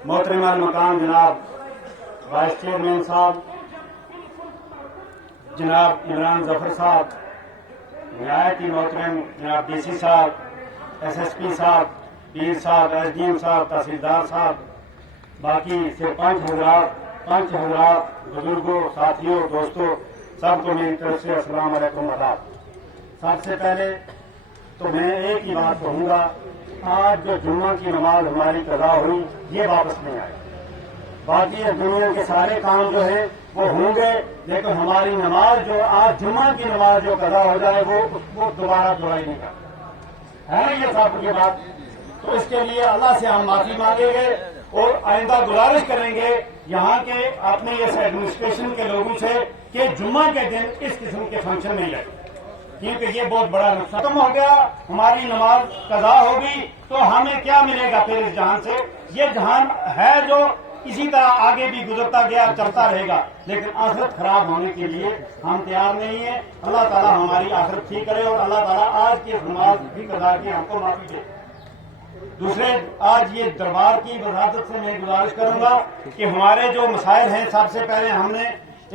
मोहतरम मकाम जनाब वाइस चेयरमैन साहब, जनाब इमरान जफर साहब, नहायत ही मोहतरम जनाब DC साहब, SSP साहब, पीर साहब, SDM साहब, तहसीलदार साहब, बाकी सरपंच हजरात, बुजुर्गों, साथियों, दोस्तों, सबको मेरी तरफ से अस्सलाम वालेकुम आदाब। सबसे पहले तो मैं एक ही बात कहूँगा, आज जो जुम्मा की नमाज हमारी कज़ा हुई ये वापस नहीं आए। बाकी दुनिया के सारे काम जो है वो होंगे, लेकिन हमारी नमाज जो आज जुम्मा की नमाज जो कज़ा हो जाए वो दोबारा दुआई नहीं करता है ना, ये साहब की बात। तो इसके लिए अल्लाह से हम माफी मांगेंगे और आइंदा गुजारिश करेंगे यहाँ के अपने इस एडमिनिस्ट्रेशन के लोगों से कि जुम्मा के दिन इस किस्म के फंक्शन नहीं लगे, क्योंकि ये बहुत बड़ा नुकसान खत्म हो गया, हमारी नमाज कज़ा होगी तो हमें क्या मिलेगा फिर इस जहान से। ये जहान है जो इसी तरह आगे भी गुजरता गया, चलता रहेगा, लेकिन आखिरत खराब होने के लिए हम तैयार नहीं है। अल्लाह ताला हमारी आखिरत ठीक करे और अल्लाह ताला आज की नमाज भी कज़ा की हमको माफी दे। दूसरे, आज ये दरबार की वजारत से मैं गुजारिश करूंगा कि हमारे जो मसाइल हैं, सबसे पहले हमने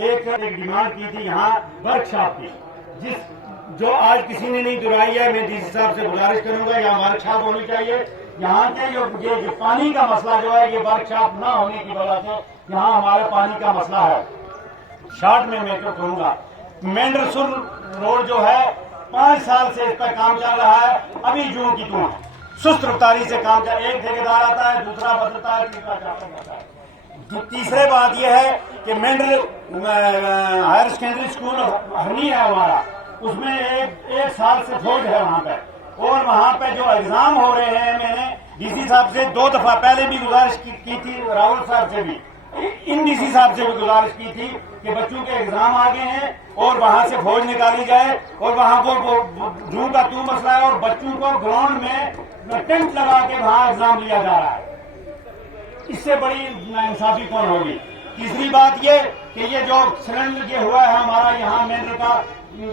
एक डिमांड की थी यहाँ वर्कशॉप की, जो आज किसी ने नहीं दुहराई है। मैं DC साहब से गुजारिश करूंगा यहाँ वर्कशॉप होनी चाहिए। यहाँ के जो पानी का मसला जो है, ये वर्कशॉप ना होने की वजह से यहाँ हमारा पानी का मसला है। शॉर्ट में मैं तो कहूँगा, मेंढरसुर रोड जो है 5 साल से इस पर काम चल रहा है, अभी जूं की तूं है, सुस्त रफ्तारी से काम चल, एक ठेकेदार आता है, दूसरा बदलता है, तीसरा जाता है। तीसरे बात यह है कि मेंढर हायर सेकेंडरी स्कूल हरनी है हमारा, उसमें एक साल से फौज है वहाँ पे, और वहाँ पे जो एग्जाम हो रहे हैं, मैंने DC साहब से 2 दफा पहले भी गुजारिश की थी, राहुल साहब से भी, इन DC साहब से भी गुजारिश की थी कि बच्चों के एग्जाम आ गए हैं और वहाँ से फौज निकाली जाए, और वहाँ वो जूं का तू मसला है और बच्चों को ग्राउंड में टेंट लगा के वहाँ एग्जाम लिया जा रहा है। इससे बड़ी नाइंसाफी कौन होगी। तीसरी बात ये कि ये जो सिलेंडर ये हुआ है हमारा यहाँ मेंढर का,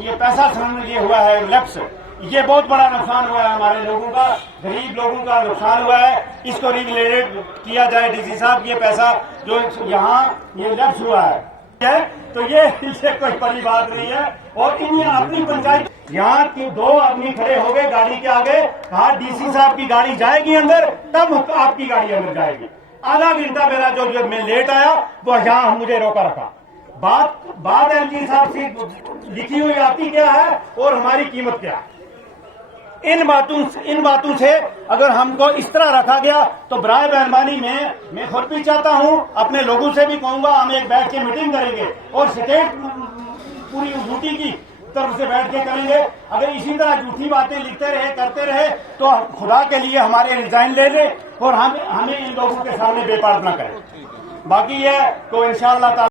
ये पैसा सिलेंडर ये हुआ है लेफ्ट, ये बहुत बड़ा नुकसान हुआ है हमारे लोगों का, गरीब लोगों का नुकसान हुआ है। इसको रेगुलेटेड किया जाए DC साहब, ये पैसा जो यहाँ ये लेफ्ट हुआ है तो ये कोई बड़ी बात नहीं है। और इन्हें अपनी पंचायत यहाँ की 2 आदमी खड़े हो गए गाड़ी के आगे, कहा DC साहब की गाड़ी जाएगी अंदर, तब आपकी गाड़ी अंदर जाएगी। आधा घंटा मेरा जो मैं लेट आया वो यहाँ मुझे रोका रखा। बात LG साहब से लिखी हुई आती क्या है और हमारी कीमत क्या है। इन बातों से अगर हमको इस तरह रखा गया तो बराए मेहरबानी मैं खुद भी चाहता हूं, अपने लोगों से भी कहूंगा, हम एक बैठ के मीटिंग करेंगे और स्टेट पूरी ड्यूटी की तरफ से बैठ के करेंगे। अगर इसी तरह झूठी बातें लिखते रहे, करते रहे, तो खुदा के लिए हमारे रिजाइन ले ले और हमें इन लोगों के सामने बेपार न करें। बाकी ये तो इंशाअल्लाह